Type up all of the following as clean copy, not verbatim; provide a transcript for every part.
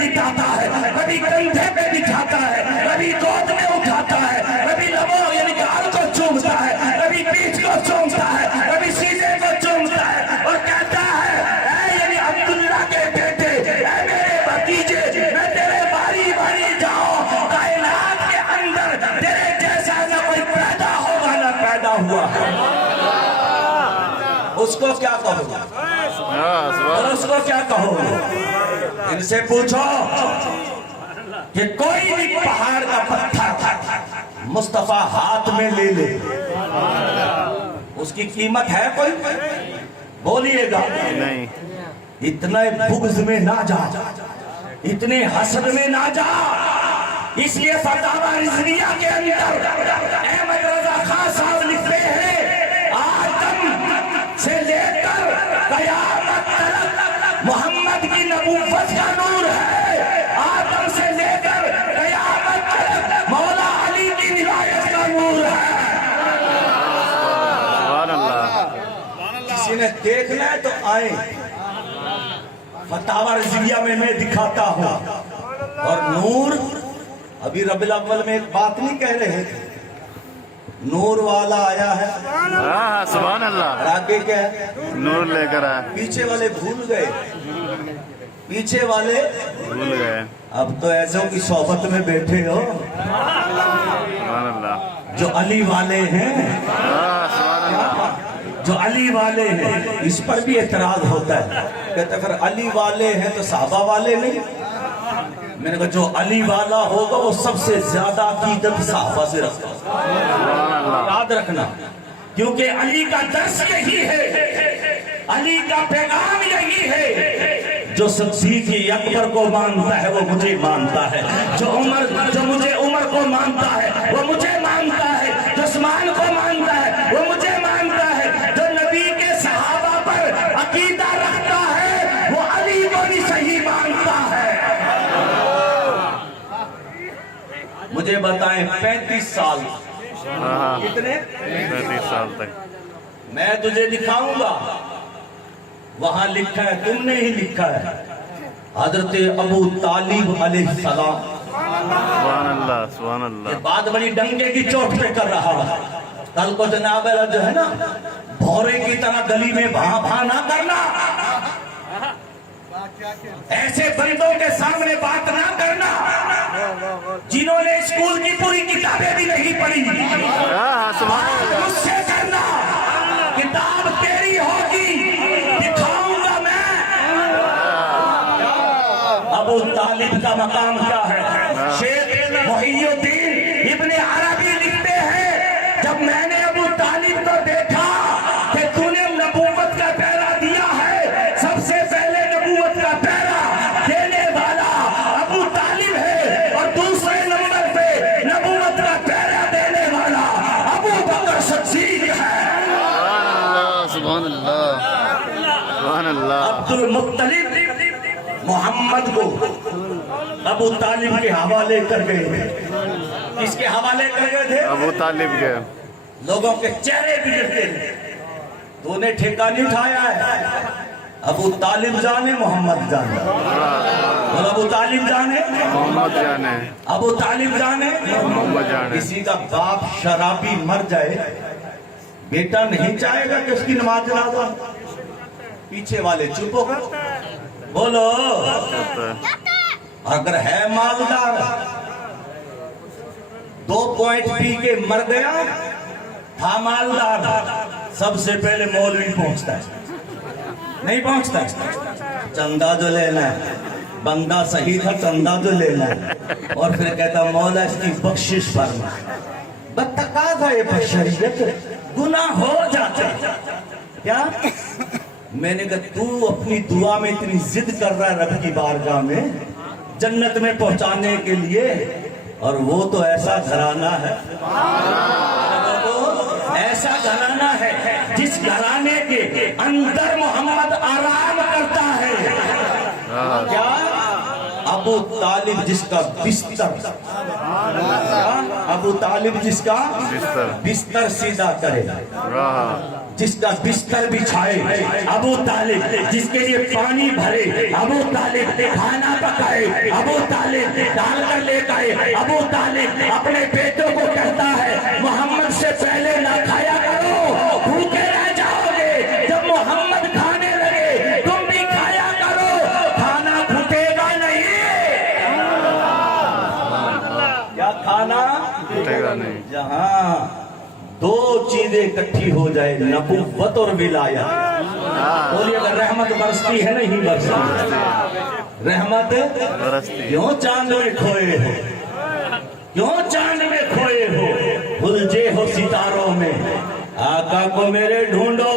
لٹاتا ہے، کبھی کندھے پہ بٹھاتا ہے، کبھی گود میں اٹھاتا ہے، کبھی لبوں یعنی گال کو چومتا ہے، کبھی پیٹھ کو چومتا ہے، کبھی سینے کو چومتا ہے اور کہتا ہے اے یعنی عبداللہ کے بیٹے، اے میرے بھتیجے، میں تیرے باری باری جاؤں، کائنات کے اندر تیرے جیسا نہ کوئی پیدا ہوگا نہ پیدا ہوا ہے۔ اس کو کیا کہو گے؟ اور اس کو کیا کہو گے؟ ان سے پوچھو کہ کوئی بھی پہاڑ کا پتھر مصطفیٰ ہاتھ میں لے لے، اس کی قیمت ہے کوئی؟ بولیے گا نہیں۔ اتنے بغض میں نہ جا، اتنے حسد میں نہ جا۔ اس لیے فتاوی رضویہ کے اندر احمد رضا خان صاحب لکھتے ہیں آدم سے لے کر قیامت تک محمد کی نبوت کا نور ہے، آدم سے لے کر قیامت تک مولا علی کی ولایت کا نور ہے۔ کسی نے دیکھنا ہے تو آئیں، فتاوی رضویہ میں دکھاتا ہوں۔ اور نور، ابھی ربیع الاول میں ایک بات نہیں کہہ رہے تھے، نور والا آیا ہے، سبحان اللہ، اور آگے کیا ہے؟ نور لے کر آیا۔ پیچھے والے بھول گئے، پیچھے والے بھول گئے۔ اب تو ایسوں کی صحبت میں بیٹھے ہو سبحان اللہ، جو علی والے ہیں، سبحان اللہ، جو علی والے ہیں۔ اس پر بھی اعتراض ہوتا ہے، کہتے ہیں پھر علی والے ہیں تو صحابہ والے نہیں۔ میں نے کہا جو علی والا ہوگا وہ سب سے زیادہ عقیدت صحابہ سے رکھتا ہے، یاد رکھنا، کیونکہ علی کا درس یہی ہے، علی کا پیغام یہی ہے۔ جو صدیق اکبر کو مانتا ہے وہ مجھے مانتا ہے، جو مجھے عمر کو مانتا ہے وہ مجھے مانتا ہے، جو عثمان کو مانتا ہے وہ مجھے مانتا ہے، جو نبی کے صحابہ پر عقیدہ رکھتا ہے وہ علی کو بھی صحیح مانتا ہے۔ مجھے بتائیں 35 سال، کتنے؟ 35 سال تک میں تجھے دکھاؤں گا، وہاں لکھا ہے، تم نے ہی لکھا ہے، حضرت ابو طالب علیہ السلام۔ سبحان اللہ، سبحان اللہ، یہ بات بڑی ڈنگے کی چوٹ پہ کر رہا ہے۔ کل کو جناب جو ہے نا بھورے کی طرح گلی میں بھاں بھاں نہ کرنا، ایسے بندوں کے سامنے بات نہ کرنا جنہوں نے اسکول کی پوری کتابیں بھی نہیں پڑھی۔ بات مجھ سے کرنا، کتاب تیری ہوگی، دکھاؤں گا میں۔ ابو طالب کا مقام کیا ہے؟ شیخ محی الدین ابن عربی لکھتے ہیں جب میں نے ابو طالب کو دیکھا کہ تو نے نبوت کا پہرا دیا ہے، سب سے پہلے نبوت کا پہرا دینے والا ابو طالب ہے، اور دوسرے نمبر پہ نبوت کا پہرا دینے والا ابو بکر صدیق ہے۔ سبحان اللہ، سبحان اللہ۔ عبد المطلب محمد کو ابو طالب کے حوالے کر گئے۔ کس کے حوالے کر گئے تھے؟ ابو طالب کے۔ لوگوں کے چہرے بگڑتے تھے، تو نے ٹھیکہ نہیں اٹھایا ہے۔ ابو طالب جانے محمد جانے، اور ابو طالب جانے محمد جانے، ابو طالب جانے محمد جانے۔ کسی کا باپ شرابی مر جائے، بیٹا نہیں چاہے گا کہ اس کی نماز جنا دو؟ پیچھے والے چپ ہو گئے، بولو اگر ہے مالدار 2 پوائنٹ پی کے مر گیا، تھا مالدار، سب سے پہلے مولوی پہنچتا ہے، نہیں پہنچتا؟ چندہ جو لینا ہے، بندہ صحیح تھا چندہ جو لینا ہے، اور پھر کہتا مولا اس کی بخشش فرما۔ بتقاضا بشریت گناہ ہو جاتا ہے کیا؟ میں نے کہا تو اپنی دعا میں اتنی ضد کر رہا ہے رب کی بارگاہ میں جنت میں پہنچانے کے لیے، اور وہ تو ایسا گھرانہ ہے، ایسا گھرانہ ہے جس گھرانے کے اندر محمد آرام کرتا ہے۔ کیا؟ ابو طالب جس کا بستر، ابو طالب جس کا بستر سیدھا کرے، جس کا بستر بچھائے، ابو طالب جس کے لیے پانی بھرے، ابو طالب کھانا پکائے، ابو طالب ڈال کر لے آئے، ابو طالب اپنے بیٹوں کو کہتا ہے محمد سے پہلے نہ کھایا کرو، بھوکے رہ جاؤ گے، جب محمد کھانے لگے تم بھی کھایا کرو، کھانا پھوٹے گا نہیں۔ کیا کھانا پھوٹے گا نہیں؟ جہاں دو چیزیں اکٹھی ہو جائے، نبوت اور ولایت، بولیے اگر رحمت برستی ہے نہیں برستی، رحمت کیوں چاند میں کھوئے ہو، کیوں چاند میں کھوئے ہو، الجھے ہو ستاروں میں، آقا کو میرے ڈھونڈو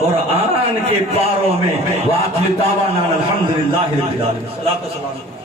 قرآن کے پاروں میں۔ وآخر دعوانا الحمدللہ رب العالمین۔